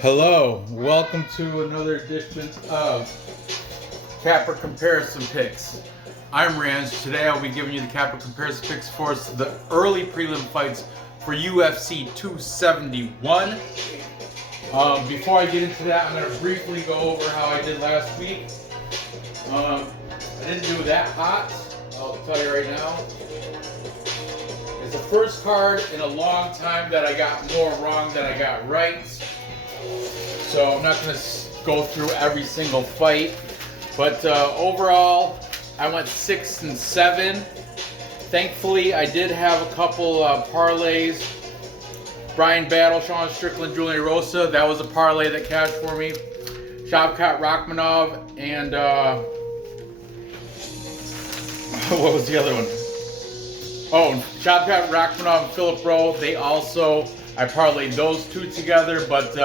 Hello, welcome to another edition of Capper Comparison Picks. I'm Rans. Today I'll be giving you the Capper Comparison Picks for the early prelim fights for UFC 271. Before I get into that, I'm going to briefly go over how I did last week. I didn't do that hot, I'll tell you right now. It's the first card in a long time that I got more wrong than I got right. So I'm not going to go through every single fight. But overall, I went 6 and 7. Thankfully, I did have a couple parlays. Brian Battle, Sean Strickland, Julian Rosa. That was a parlay that cashed for me. Shavkat Rakhmonov and what was the other one? Oh, Shavkat Rakhmonov and Philip Rowe. They also, I parlayed those two together. But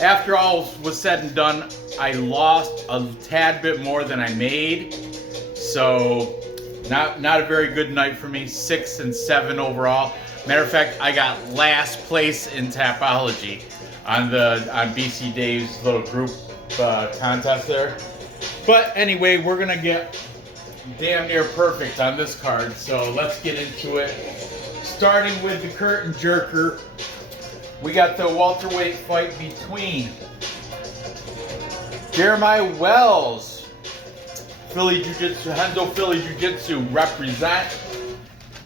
after all was said and done, I lost a tad bit more than I made. So not a very good night for me. 6 and 7 overall. Matter of fact, I got last place in Tapology on BC Dave's little group contest there. But anyway, we're gonna get damn near perfect on this card, so let's get into it. Starting with the curtain jerker, we got the welterweight fight between Jeremiah Wells, Philly Jiu-Jitsu, Hendo Philly Jiu-Jitsu represent,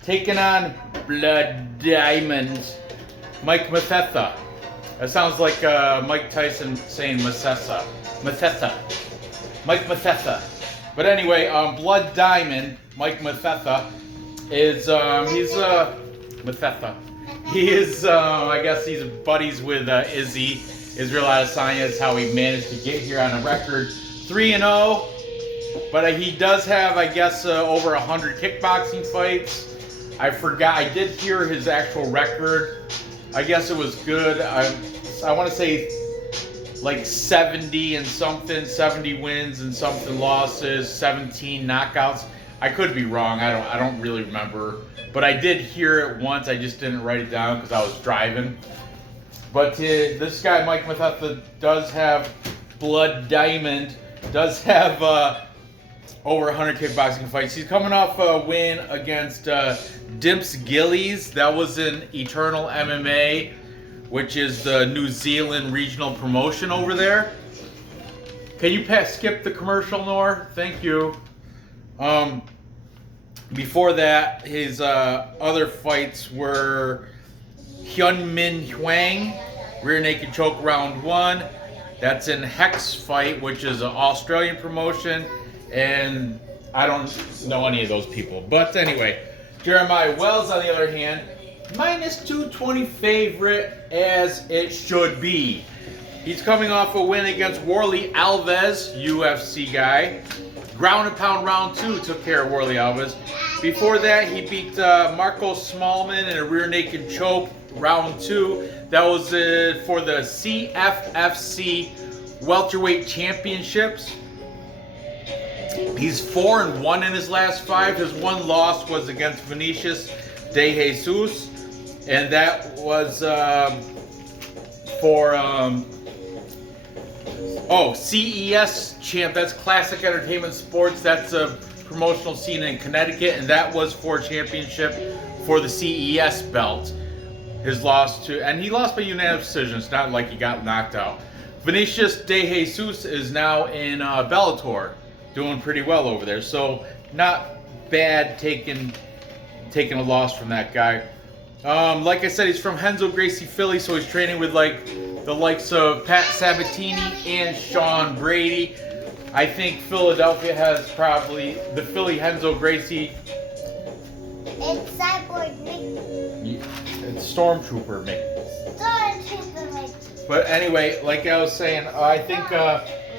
taking on Blood Diamonds, Mike Mathetha. That sounds like Mike Tyson saying Mathetha. Mike Mathetha. But anyway, Blood Diamond, Mike Mathetha, is, Mathetha. He is, I guess he's buddies with Izzy. Israel Adesanya is how he managed to get here on a record 3-0. But he does have, I guess, over 100 kickboxing fights. I forgot, I did hear his actual record. I guess it was good. I want to say like 70 and something, 70 wins and something losses, 17 knockouts. I could be wrong. I don't really remember. But I did hear it once. I just didn't write it down because I was driving. But this guy, Mike Mathetha, does have Blood Diamond, does have over 100 kickboxing fights. He's coming off a win against Dimps Gillies. That was in Eternal MMA, which is the New Zealand regional promotion over there. Can you skip the commercial, Nor? Thank you. Before that, his other fights were Hyun Min Hwang, rear naked choke round 1. That's in Hex Fight, which is an Australian promotion. And I don't know any of those people. But anyway, Jeremiah Wells, on the other hand, minus 220 favorite, as it should be. He's coming off a win against Warley Alves, UFC guy. Ground and pound round 2 took care of Warley Alves. Before that, he beat Marco Smallman in a rear naked choke round 2. That was for the CFFC welterweight championships. He's 4-1 in his last 5. His one loss was against Vinicius De Jesus, and that was for CES champ. That's Classic Entertainment Sports. That's a promotional scene in Connecticut, and that was for championship for the CES belt. His loss and he lost by unanimous decision. It's not like he got knocked out. Vinicius De Jesus is now in Bellator, doing pretty well over there. So not bad taking a loss from that guy. Like I said, he's from Renzo Gracie, Philly, so he's training with like the likes of Pat Sabatini and Sean Brady. I think Philadelphia has probably the Philly Renzo Gracie. It's Cyborg Mickey. It's Stormtrooper Mickey. Stormtrooper Mickey. But anyway, like I was saying, I think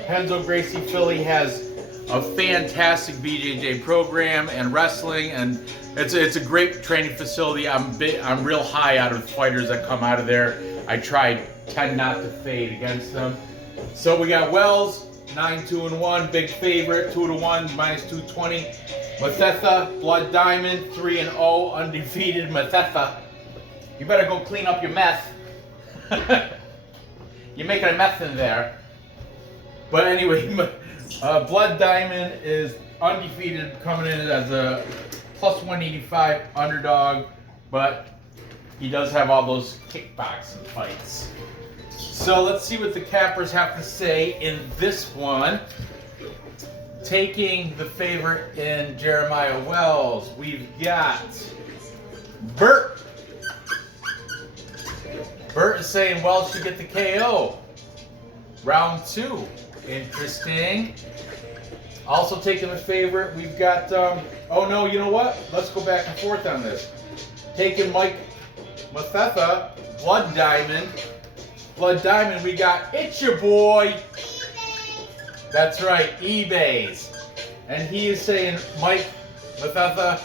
Renzo Gracie Philly has a fantastic BJJ program and wrestling, and it's a great training facility. I'm real high out of the fighters that come out of there. I tend not to fade against them. So we got Wells, 9-2-1, big favorite, 2-1, minus 220. Mathetha, Blood Diamond, 3-0, undefeated Mathetha. You better go clean up your meth. You're making a mess in there. But anyway, Blood Diamond is undefeated, coming in as a plus 185 underdog, but he does have all those kickboxing fights. So let's see what the cappers have to say in this one. Taking the favorite in Jeremiah Wells, we've got Bert. Bert is saying Wells should get the KO. Round 2. Interesting. Also taking the favorite, we've got, oh no, you know what? Let's go back and forth on this. Taking Mathetha, Blood Diamond. Blood Diamond, we got It's Your Boy. That's right, eBay's. And he is saying Mike Mathetha,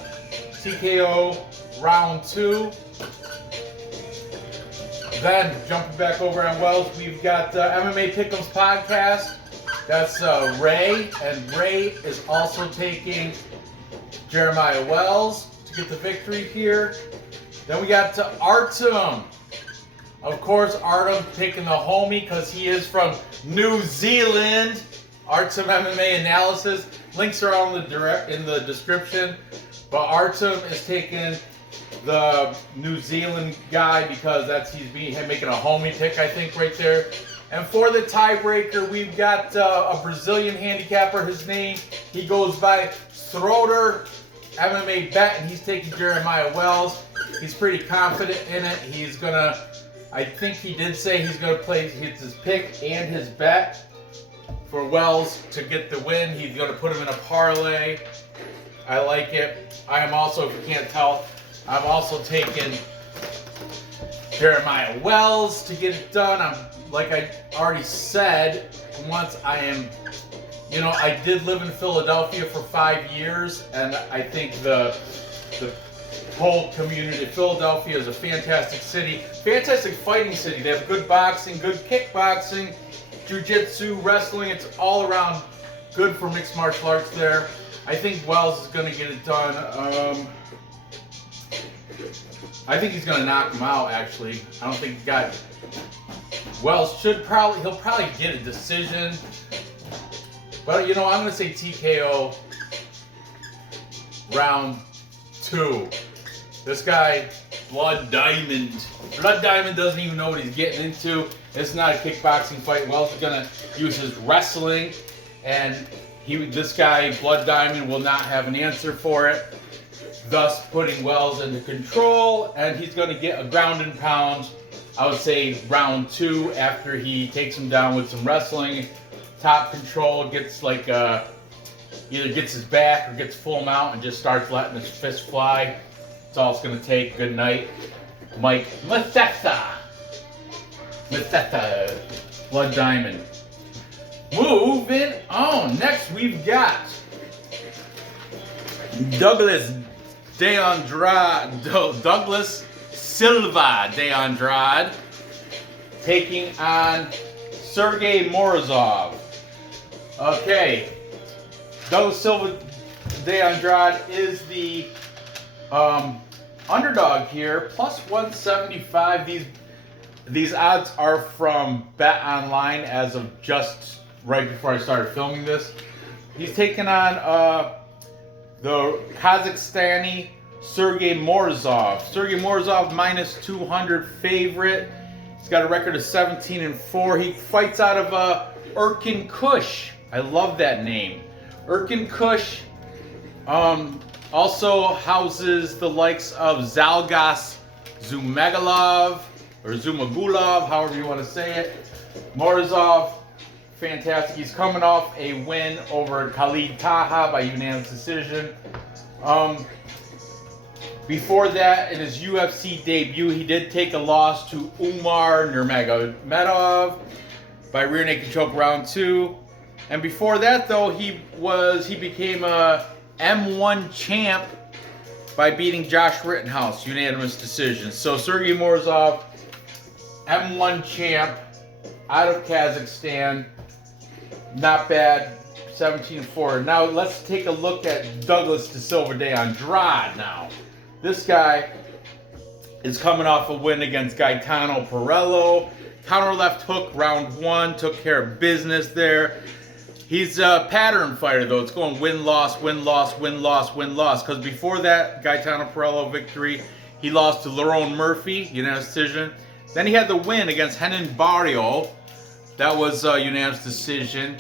TKO, round 2. Then, jumping back over on Wells, we've got MMA Pick'ems Podcast. That's Ray, and Ray is also taking Jeremiah Wells to get the victory here. Then we got Artem. Of course, Artem taking the homie because he is from New Zealand. Artem MMA Analysis. Links are on in the description. But Artem is taking the New Zealand guy because he's making a homie pick, I think, right there. And for the tiebreaker, we've got a Brazilian handicapper. His name, he goes by Schroeder MMA Bet, and he's taking Jeremiah Wells. He's pretty confident in it. He's gonna, I think he did say he's gonna play his pick and his bet for Wells to get the win. He's gonna put him in a parlay. I like it. I am also, if you can't tell, I'm also taking Jeremiah Wells to get it done. Like I already said, once I did live in Philadelphia for 5 years, and I think the whole community, Philadelphia is a fantastic city, fantastic fighting city. They have good boxing, good kickboxing, jiu-jitsu, wrestling. It's all around good for mixed martial arts there. I think Wells is going to get it done. I think he's going to knock him out, actually. I don't think Wells he'll probably get a decision. But, I'm going to say TKO round 2. This guy, Blood Diamond doesn't even know what he's getting into. It's not a kickboxing fight. Wells is going to use his wrestling, and this guy, Blood Diamond, will not have an answer for it, thus putting Wells into control, and he's going to get a ground and pound, I would say round 2, after he takes him down with some wrestling. Top control, gets either gets his back or gets full mount and just starts letting his fist fly. That's all it's going to take. Good night, Mike Mathetha. Blood Diamond. Moving on. Next we've got Douglas Silva de Andrade taking on Sergey Morizov. Okay, Douglas Silva de Andrade is the underdog here, plus 175. These odds are from Bet Online as of just right before I started filming this. He's taking on the Kazakhstani Sergey Morizov. Sergey Morizov minus 200 favorite. He's got a record of 17-4. He fights out of Erkin Kush. I love that name. Erkin Kush also houses the likes of Zalgas Zumagulov, however you want to say it. Morzov, fantastic. He's coming off a win over Khalid Taha by unanimous decision. Before that, in his UFC debut, he did take a loss to Umar Nurmagomedov by rear naked choke round 2. And before that, though, he became a M1 champ by beating Josh Rittenhouse, unanimous decision. So Sergey Morizov, M1 champ, out of Kazakhstan, not bad, 17-4. Now let's take a look at Douglas de Silva de Andrade now. This guy is coming off a win against Gaetano Perello. Counter left hook, round 1, took care of business there. He's a pattern fighter, though. It's going win-loss, win-loss, win-loss, win-loss. Because before that Gaetano Perello victory, he lost to Lerone Murphy, unanimous decision. Then he had the win against Renan Barrio. That was a unanimous decision.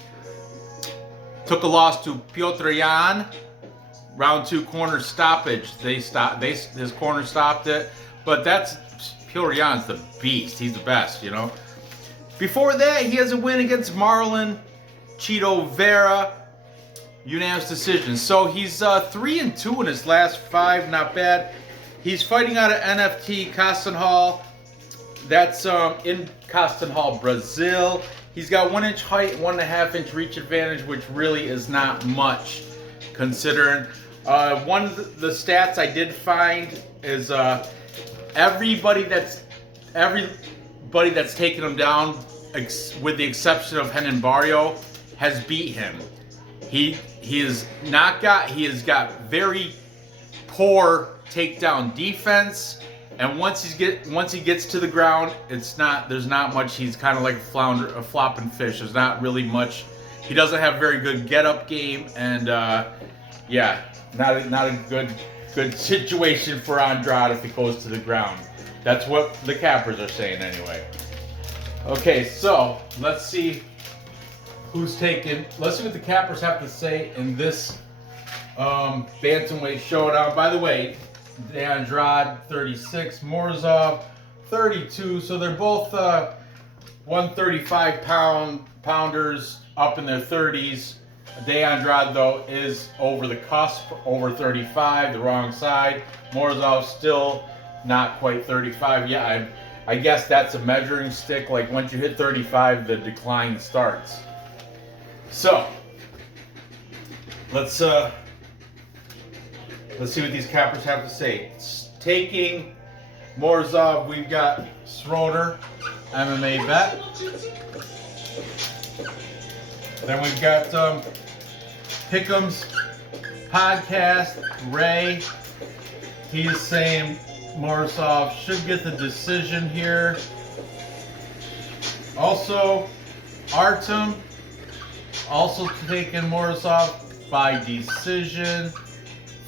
Took a loss to Piotr Jan. Round 2 corner stoppage. His corner stopped it. But Piotr Jan's the beast. He's the best, you know. Before that, he has a win against Marlon Cheeto Vera, unanimous decision. So he's 3-2 in his last 5, not bad. He's fighting out of NFT Castanhal. That's in Castanhal, Brazil. He's got 1 inch height, 1.5 inch reach advantage, which really is not much considering. One of the stats I did find is everybody that's taken him down, with the exception of Renan Barrio, has beat him. He has got very poor takedown defense, and once he gets to the ground, there's not much. He's kind of like a flopping fish. There's not really much. He doesn't have very good get-up game, and yeah, not a good situation for Andrade if he goes to the ground. That's what the cappers are saying anyway. Okay, so let's see who's taking. Let's see what the cappers have to say in this bantamweight showdown. By the way, Andrade 36, Morzov 32. So they're both 135 pounders up in their 30s. Andrade though is over the cusp, over 35, the wrong side. Morzov still not quite 35 yet. I guess that's a measuring stick. Like once you hit 35, the decline starts. So let's see what these cappers have to say. Taking Morzov, we've got Sroner, MMA vet. Then we've got Pick'em's podcast, Ray. He's saying Morozov should get the decision here. Also, Artem also taking Morozov by decision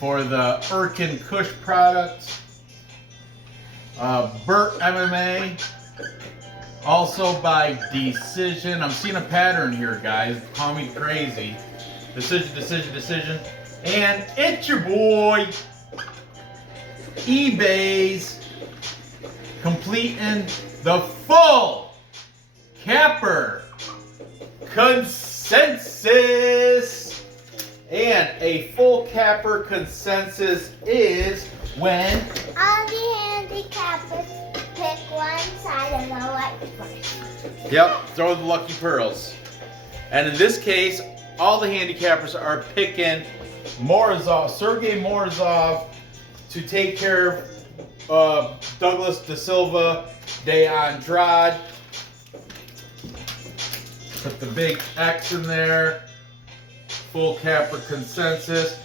for the Erkin Kush products. Burt MMA also by decision. I'm seeing a pattern here, guys. Call me crazy. Decision. And it's your boy eBay's completing the full capper consensus. And a full capper consensus is when all the handicappers pick one side of the lucky first. Yep, throw the lucky pearls. And in this case, all the handicappers are picking Morozov, Sergey Morizov, to take care of Douglas da Silva de Andrade. Put the big X in there. Full capper consensus.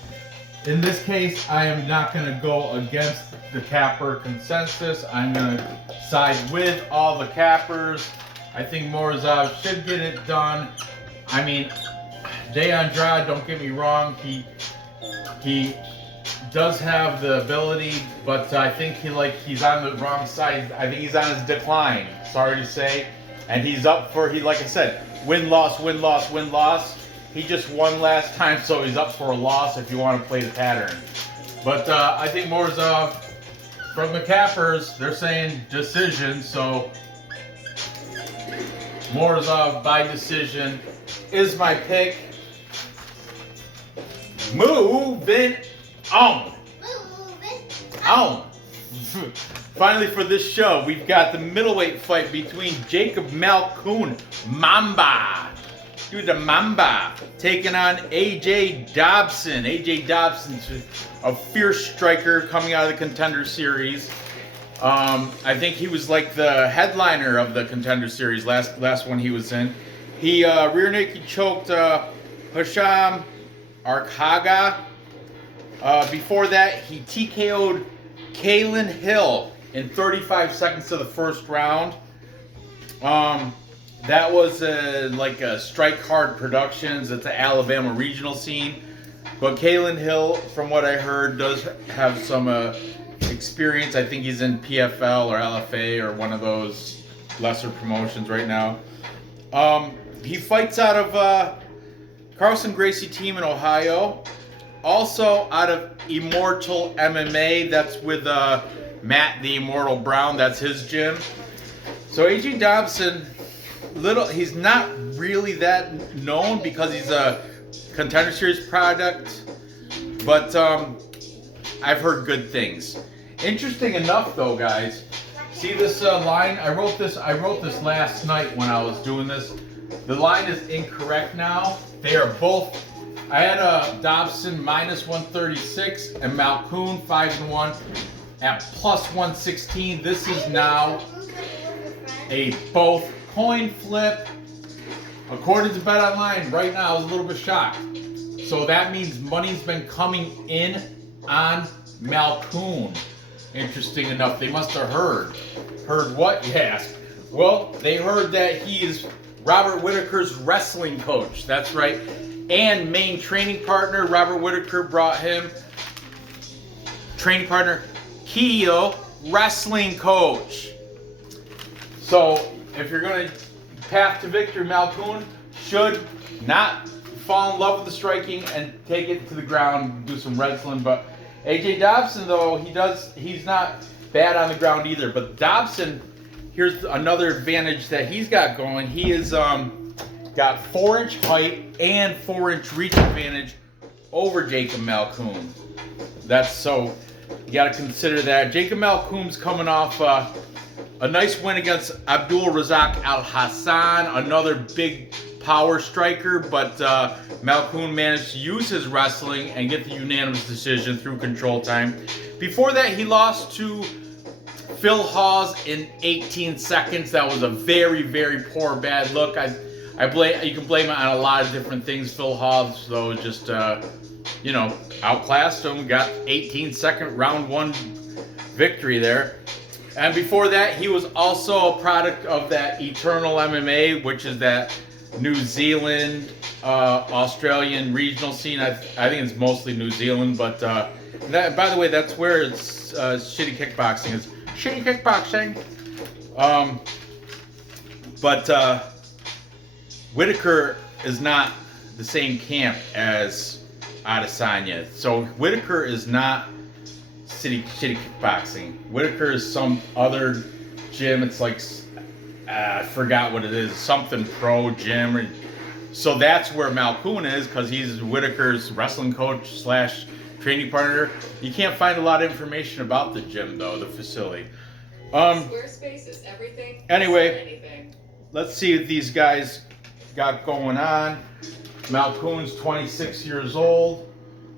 In this case, I am not going to go against the capper consensus. I'm going to side with all the cappers. I think Morozov should get it done. I mean, De Andrade, don't get me wrong, he does have the ability, but I think he's on the wrong side. I think he's on his decline, sorry to say. And he's up for, like I said, win-loss. He just won last time, so he's up for a loss if you want to play the pattern. But I think Morzov, from the cappers, they're saying decision, so Morzov by decision is my pick. Moving on. Finally, for this show, we've got the middleweight fight between Jacob Malkoun, Mamba, taking on AJ Dobson. AJ Dobson's a fierce striker coming out of the Contender Series. I think he was like the headliner of the Contender Series last one he was in. He rear naked choked Hasham Arkhaga. Before that, he TKO'd Kalen Hill. in 35 seconds of the first round. That was like a Strike Hard Productions. It's an Alabama regional scene. But Kalen Hill, from what I heard, does have some experience. I think he's in PFL or LFA or one of those lesser promotions right now. He fights out of Carlson Gracie team in Ohio. Also out of Immortal MMA. That's with Matt the Immortal Brown. That's his gym. So AJ Dobson, he's not really that known because he's a Contender Series product, but I've heard good things. Interesting enough, though, guys. See this line? I wrote this last night when I was doing this. The line is incorrect now. They are both. I had Dobson minus 136 and Malkoun 5-1 at plus 116. This is now a both coin flip. According to BetOnline, right now, I was a little bit shocked. So that means money's been coming in on Malkoun. Interesting enough, they must have heard. Heard what, you ask? Well, they heard that he is Robert Whitaker's wrestling coach. That's right. And main training partner. Robert Whitaker brought him training partner, Keo, wrestling coach. So if you're going to path to victory, Malkoun should not fall in love with the striking and take it to the ground, do some wrestling. But AJ Dobson, though, he's not bad on the ground either. But Dobson, here's another advantage that he's got going. He is got 4-inch height and 4-inch reach advantage over Jacob Malkoun. That's so you got to consider that. Jacob Malkoun's coming off a nice win against Abdul Razak Al Hassan, another big power striker, but Malkoun managed to use his wrestling and get the unanimous decision through control time. Before that, he lost to Phil Hawes in 18 seconds. That was a very, very poor, bad look. You can blame it on a lot of different things. Phil Hawes, though, just outclassed him. Got 18-second round one victory there. And before that, he was also a product of that Eternal MMA, which is that New Zealand, Australian regional scene. I think it's mostly New Zealand, but that, by the way, that's where it's shitty kickboxing is. Shitty kickboxing. But Whitaker is not the same camp as Adesanya. So Whitaker is not shitty kickboxing. Whitaker is some other gym. It's like I forgot what it is. Something pro gym. So that's where Malkoun is, because he's Whitaker's wrestling coach / training partner. You can't find a lot of information about the gym, though, the facility. Squarespace is everything. Anyway, let's see what these guys got going on. Malkoun's 26 years old.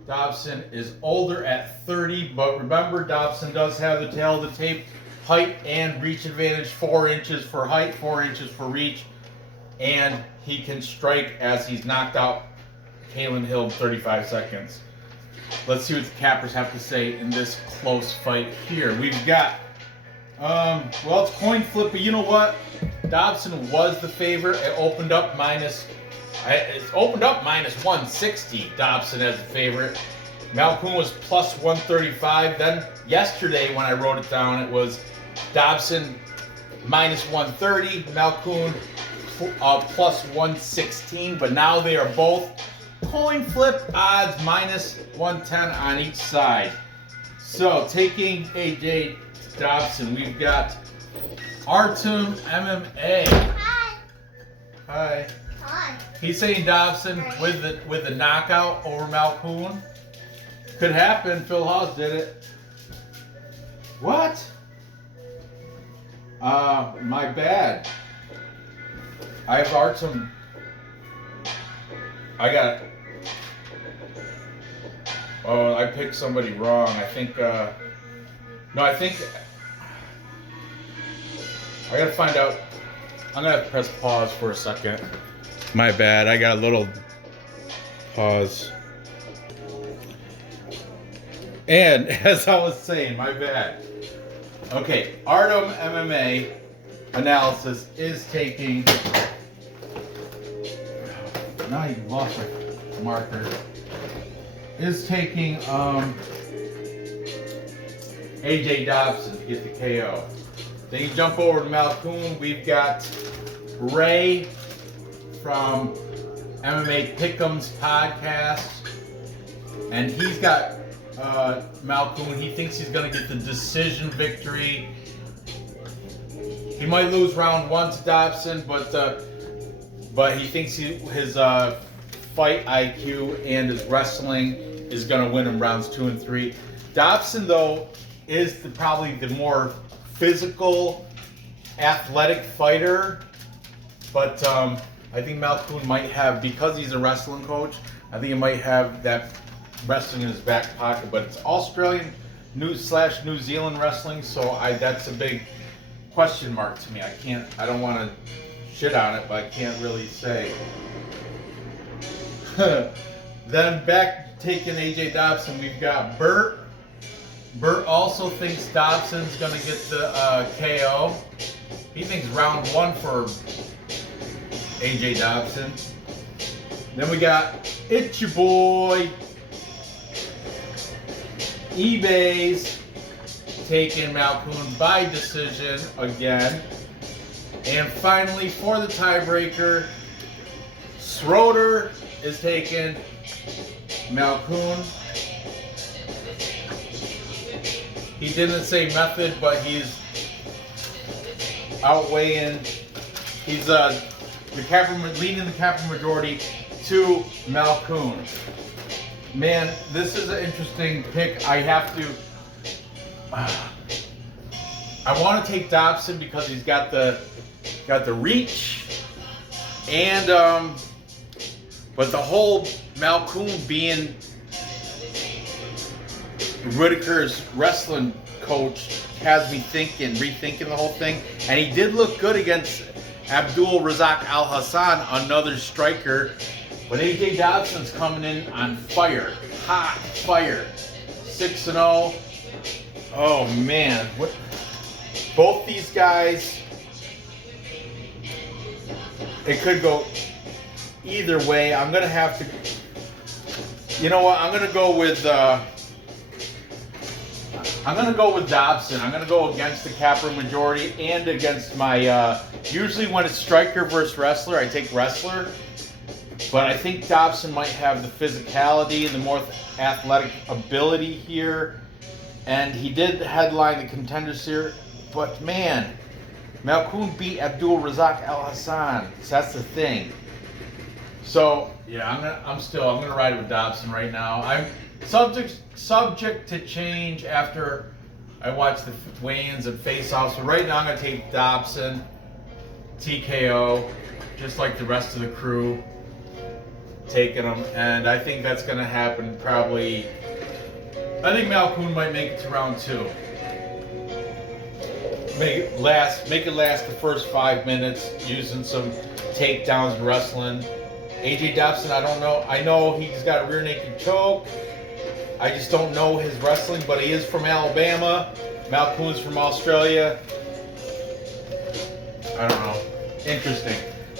Dobson is older at 30, but remember, Dobson does have the tail of the tape, height and reach advantage, 4 inches for height, 4 inches for reach, and he can strike as he's knocked out Kalen Hill in 35 seconds. Let's see what the cappers have to say in this close fight here. We've got, well, it's coin flip, but you know what? Dobson was the favorite. It opened up minus 160, Dobson as the favorite. Malkoun was plus 135. Then yesterday when I wrote it down, it was Dobson minus 130, Malkoun plus 116. But now they are both coin flip odds, minus 110 on each side. So taking AJ Dobson, we've got Artem MMA. Hi. Hi. Hi. He's saying Dobson with the knockout over Malkoun. Could happen. Phil Hawes did it. What? My bad. I have Artem. Oh, I picked somebody wrong. I think. I gotta find out. I'm gonna have to press pause for a second. My bad. I got a little pause. And as I was saying, my bad. Okay, Artem MMA analysis is taking. Now you lost my marker. Is taking AJ Dobson to get the KO. Then you jump over to Malkoun. We've got Ray from MMA Pick'ems podcast, and he's got Malkoun. He thinks he's going to get the decision victory. He might lose round 1 to Dobson, but he thinks his fight IQ and his wrestling is going to win him rounds 2 and 3. Dobson, though, is probably the more physical, athletic fighter, but I think Malkoun might have, because he's a wrestling coach, I think he might have that wrestling in his back pocket, but it's Australian New Zealand wrestling, so that's a big question mark to me. I don't want to shit on it, but I can't really say. Then back taking AJ Dobson, we've got Bert. Bert also thinks Dobson's going to get the KO. He thinks round 1 for AJ Dobson. Then we got It's Your Boy eBay's taking Malkoun by decision again. And finally, for the tiebreaker, Schroeder is taking Malkoun. He didn't say method, but he's outweighing. He's leading the capital majority to Malkoun. Man, this is an interesting pick. I have to. I want to take Dobson because he's got the reach, and but the whole Malkoun being Whitaker's wrestling coach has me rethinking the whole thing. And he did look good against Abdul Razak Al Hassan, another striker. But AJ Dobson's coming in on fire, hot fire, 6-0. Oh man, both these guys, it could go either way. I'm gonna have to. You know what? I'm gonna go with Dobson. I'm going to go against the capital majority and against my, usually when it's striker versus wrestler, I take wrestler. But I think Dobson might have the physicality and the more athletic ability here. And he did headline the Contenders here. But man, Malkoun beat Abdul Razak Al Hassan. So that's the thing. So yeah, I'm going to ride with Dobson right now. I'm subject to change after I watch the weigh-ins and face-offs. So right now I'm going to take Dobson, TKO, just like the rest of the crew, taking them. And I think that's going to happen probably. I think Malkoun might make it to round 2. Make it last the first 5 minutes using some takedowns and wrestling. AJ Dobson, I don't know. I know he's got a rear naked choke. I just don't know his wrestling, but he is from Alabama. Malkoun's from Australia. I don't know. Interesting.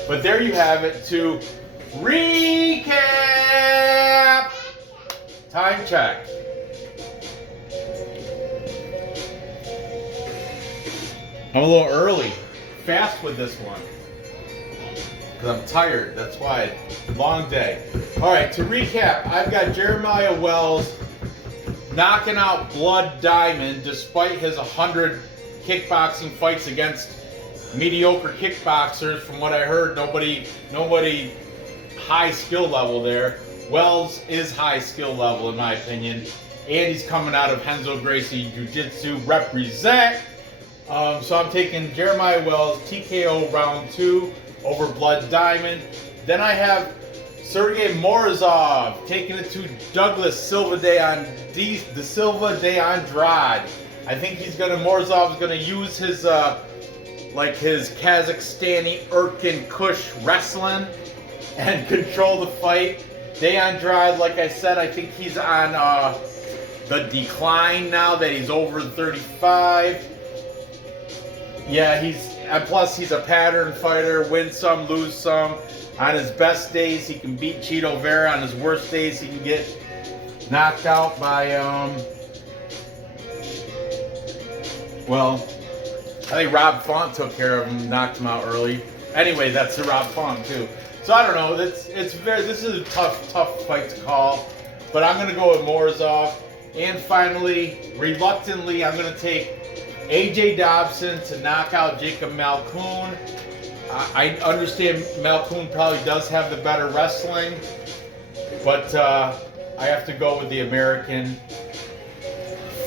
But there you have it. To recap. Time check. I'm a little early. Fast with this one. Because I'm tired. That's why. Long day. All right, to recap, I've got Jeremiah Wells knocking out Blood Diamond despite his 100 kickboxing fights against mediocre kickboxers. From what I heard, nobody high skill level there. Wells is high skill level in my opinion. And he's coming out of Renzo Gracie Jiu-Jitsu represent. So I'm taking Jeremiah Wells TKO round 2 over Blood Diamond. Then I have Sergey Morizov taking it to Douglas Silva de Andrade. I think Morzov is gonna use his his Kazakhstani Urkin Kush wrestling and control the fight. De Andrade, like I said, I think he's on the decline now that he's over 35. Yeah, and plus he's a pattern fighter, win some, lose some. On his best days, he can beat Cheeto Vera. On his worst days, he can get knocked out by, well, I think Rob Font took care of him, knocked him out early. Anyway, that's the Rob Font too. So I don't know. This is a tough fight to call, but I'm gonna go with Morzov. And finally, reluctantly, I'm gonna take AJ Dobson to knock out Jacob Malkoun. I understand Malkoun probably does have the better wrestling, but I have to go with the American.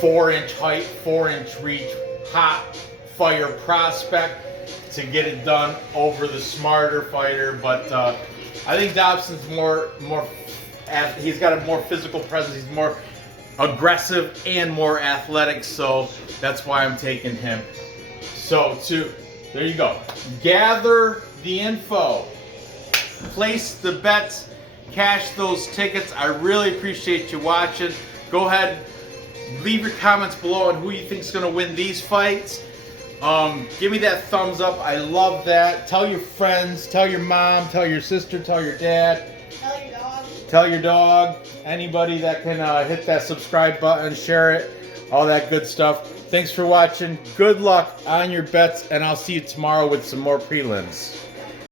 4-inch height, 4-inch reach, hot fire prospect to get it done over the smarter fighter. But I think Dobson's more. He's got a more physical presence. He's more aggressive and more athletic. So that's why I'm taking him. So there you go. Gather the info. Place the bets. Cash those tickets. I really appreciate you watching. Go ahead. Leave your comments below on who you think is going to win these fights. Give me that thumbs up. I love that. Tell your friends, tell your mom, tell your sister, tell your dad. Tell your dog. Tell your dog. Anybody that can hit that subscribe button, share it, all that good stuff. Thanks for watching. Good luck on your bets, and I'll see you tomorrow with some more prelims.